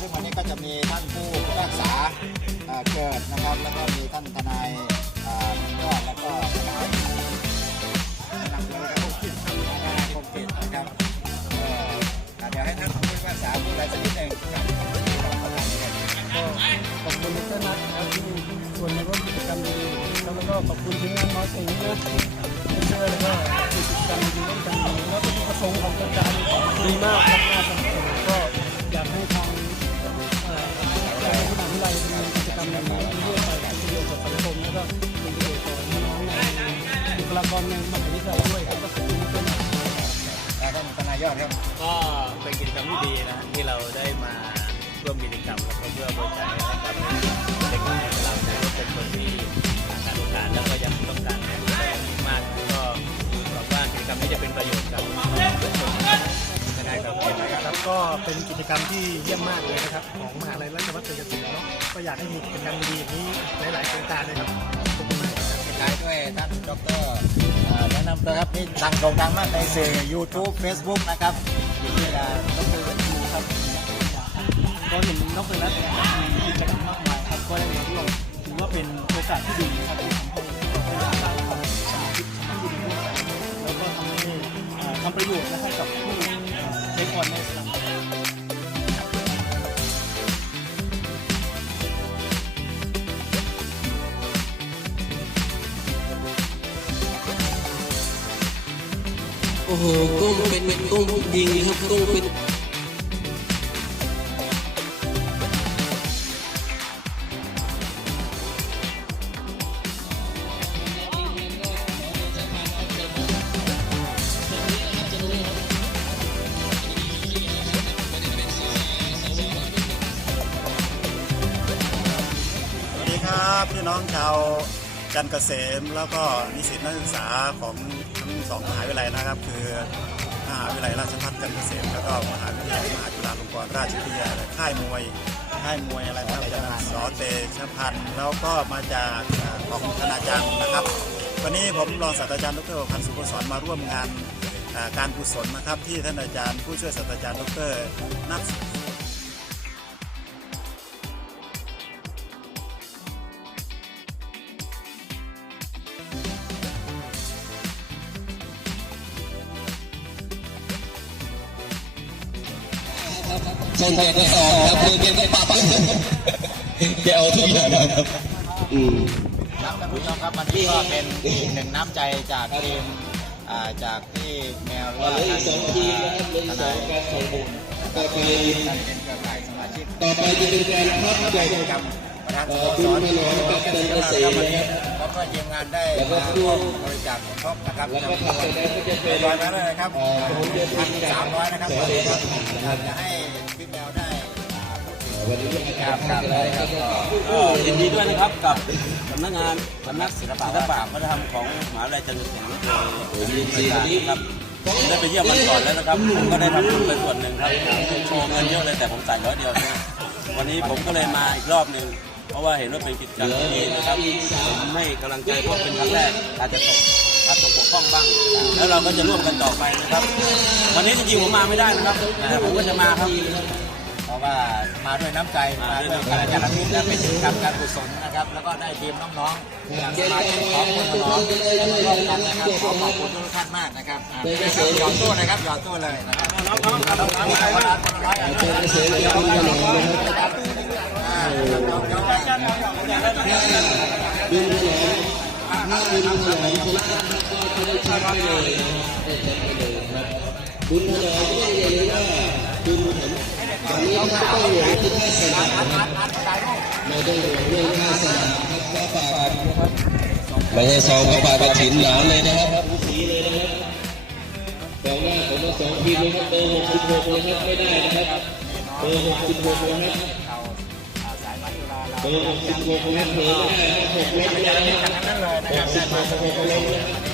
ซึ่งวันนี้ก็จะมีท่านผู้พิพากษาเอ่อเกิดนะครับ แล้วก็มีท่านทนายเอ่อยอดแล้วก็ทนาย ขอบคุณทีมงานมอสิงห์นะที่ช่วยแล้วก็กิจกรรมดีๆร่วมกันแล้วก็จุดประสงค์ของโครงการดีมากครับน่าสนับสนุนก็อยากให้ทางทางมหาวิทยาลัยดำเนินกิจกรรมแบบนี้เรื่อยไปเป็นประโยชน์ต่อสังคมแล้วก็เป็นประโยชน์ต่อน้องๆบุคลากรในมหาวิทยาลัยด้วยก็ขอบคุณเจ้านักแล้วท่านทนายยอดครับก็เป็นกิจกรรมที่ดีนะที่เราได้มาร่วมกิจกรรมแล้วก็เพื่อบริจาค นะครับครับก็เป็นกิจกรรมที่เยี่ยมมากเลยนะครับ ของมหาลัยราชภัฏเกษตรเนาะก็อยากให้มีกิจกรรมดีๆอย่างนี้หลายๆโครงการเลยครับขอบคุณมากครับปิดท้ายด้วยท่านดรเอ่อแนะนำตัวครับนี่ดังโด่งดังมากในสื่อ YouTube Facebook นะครับอยู่ที่ดรดรยูครับก็เห็นนกเป็นรัฐมีกิจกรรมมากมายครับก็ได้มาร่วมถือว่าเป็นโอกาสที่ดีนะครับ โอ้โหก้มเป็นก้มยิงครับก้มเป็นสวัสดีครับพี่น้องชาวจันทร์เกษมแล้วก็นิสิตนักศึกษาของ สองมหาวิทยาลัยนะครับ คือมหาวิทยาลัยราชภัฏจันทร์เกษมแล้วก็มหาวิทยาลัยมหาจุฬาลงกรณราชวิทยาลัยค่ายมวยค่ายมวยอะไรนะสอเตชพันธ์แล้วก็มาจากอ่อของคณาจารย์นะครับ วันนี้ผมรองศาสตราจารย์ดรพันธ์สุภสรมาร่วมงานการกุศลนะครับที่ท่านอาจารย์ผู้ช่วยศาสตราจารย์ดรนัก เช่นแกก็สอบครับคนแกก็ปรับแกเอาทุกอย่างครับอืมครับท่านผู้ชมครับวันก็เป็นอีกหนึ่งน้ำใจจากทีมอ่าจากที่แมวว่าสองทีมนะครับเลืออีกสองการส่งบุญต่อไปเป็นเครือข่สมาชิกต่อไปจะเป็นการพักใหญ่กิจกรรมประธานสเอ่โมอสบุญรถนอมกับจันเกษมนะครับ แล้วก็ทีมงานได้แล้วก็มาร่ร่ววมมบริจาคสมทบนะครับแล้วก็ถัดจากนั้นก็จะเป็นเรียบร้อยแล้วนะครับเอ่อผมจะพันทำสามร้อยนะครับวันนี้ครับอยากจะให้พี่แมวได้อ่าพูดถึงวันนี้จะการพักกันแล้วนะครับก็ยินดีด้วยนะครับกับสำนักงานสำนักศิลปะวัฒนธรรมของมหาวิทยาลัยจันทร์เกษมวิทยาลัยผมยินดีวันนี้ครับผมได้ไปเยี่ยมมันก่อนแล้วนะครับผมก็ได้ทำบุญไปส่วนหนึ่งครับโชว์เงินเยอะเลยแต่ผมจ่ายร้อยเดียวนะวันนี้ผมก็เลยมาอีกรอบหนึ่ง เพราะว่าเห็นว่าเป็นกิจกรรมที่ดีนะครับผมให้กำลังใจเพราะเป็นครั้งแรกอาจจะตกอาจจะตกบกพร่องบ้าง แล้วเราก็จะร่วมกันต่อไปนะครับ วันนี้จริงๆผมมาไม่ได้นะครับแต่ผมก็จะมาครับ เพราะว่ามาด้วยน้ำใจมาด้วยการจัดอาทิตย์และเป็นกิจกรรมการกุศลนะครับ แล้วก็ได้ทีมน้องๆจากสมาชิกของคนน้องๆร่วมกันนะครับขอขอบคุณทุกท่านมากนะครับอ่าหยอดตู้นะครับหยอดตู้เลยนะครับน้องๆน้องๆคนละคนละร้อยกันจันทร์เกษมและบุญถนอมนะครับอ่าน้องๆน้องๆ บุญถนอมถ้าบุญถนอมชนะก็จะได้ชมป์ไปเลยครับได้แชมป์ไปเลยครับบุญถนอมก็อย่าลืมว่าบุญถนอมตอนนี้นะครับต้องหลวงที่ท่าสนามครับไม่ต้องหลวงเรื่องท่าสนามครับก็ฝากนะครับไม่ใช่ซองก็ฝากกระถิ่นหลานเลยนะครับสีเลยนะครับบอกว่าผมมาสองทีมนะครับเบอร์หกสิบหกนะครับไม่ได้นะครับเบอร์หกสิบหกนะครับ เบอร์หกสิบหกนะครับเผลอไม่ได้ครับหกเล็กไม่ได้นะครับนั้นเลยนะหครับกสิบหกหกเล็น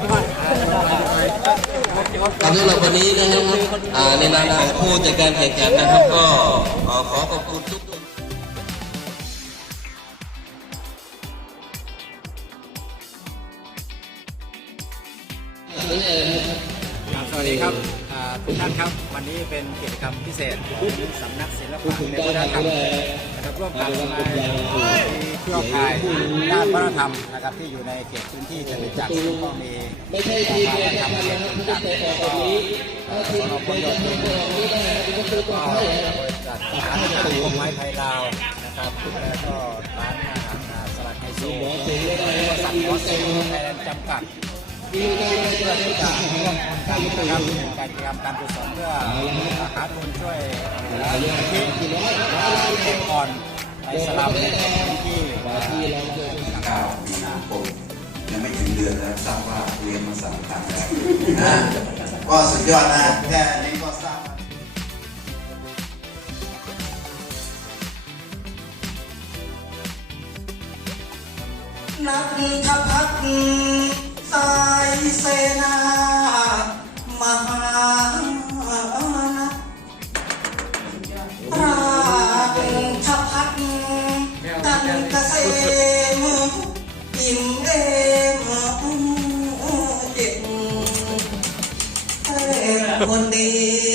สำหรับวันนี้นะครับในนามของผู้จัดการแข่งขันนะครับก็ขอขอบคุณทุกคนสวัสดีครับ ทุกท่านครับ วันนี้เป็นกิจกรรมพิเศษของสำนักศิลปะและวัฒนธรรมนะครับร่วมกับนายมีเครือข่ายด้านวัฒนธรรมนะครับที่อยู่ในเขตพื้นที่จตุจักรซึ่งก็มีไม่ใช่ทีมงานทำอะไรนะครับไม่ใช่แต่ตอนนี้ถ้าทีมงานทำอะไรไม่ได้นะครับก็ต้องให้นะครับบริษัทร้านขนมไม้ไทยลาวนะครับแล้วก็ร้านอาหารสลัดไฮโซบริษัทมอสเซลไทยแลนด์จำกัด เพื่อที่จะร่วมกันนะครับเป็นการกิจกรรมการกุศลเพื่อหาทุนช่วยเหลือที่เด็กอ่อนในสลับในพื้นที่9มีนาคมยังไม่ถึงเดือนแล้วทราบว่าเรียนมาสามครั้งแล้วนะก็สุดยอดนะแค่นี้ก็ทราบนักทพักสา เสนามหานราชพักกันเกษมอิ่มเอมเจ็บเทพคนดี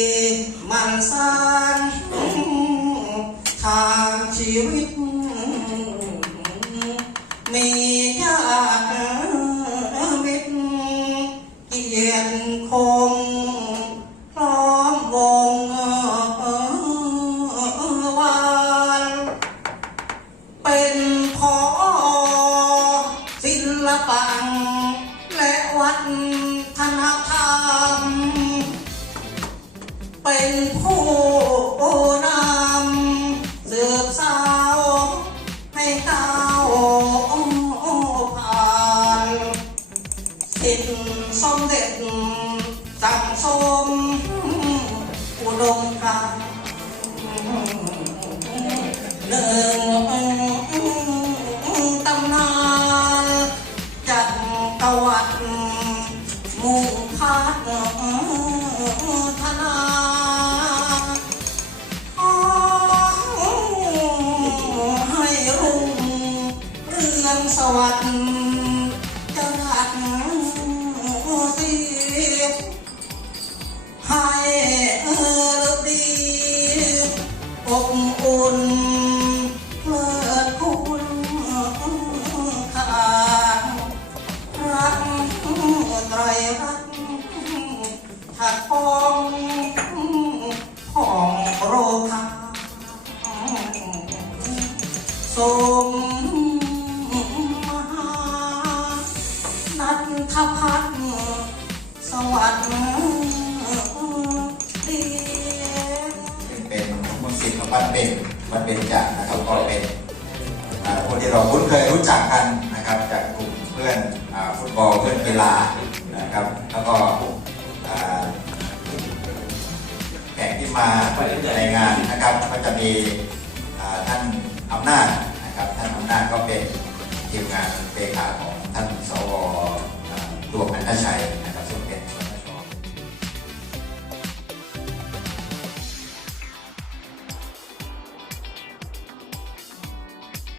คุณเพลิดเพลินขารักไตรรักถักปอง มุสิตของบ้านเป็นบ้านเป็นจักนะครับก็เป็นคนที่เราคุ้นเคยรู้จักกันนะครับจากกลุ่มเพื่อนอฟุตบอลเพื่อนกีฬานะครับแล้วก็แขกที่มาในงานนะครับก็จะมีท่านอำนาจนะครับท่านอำนาจก็เป็นทีมงานเลขาของท่านสวอ่าดวงอันทชัยนะครับ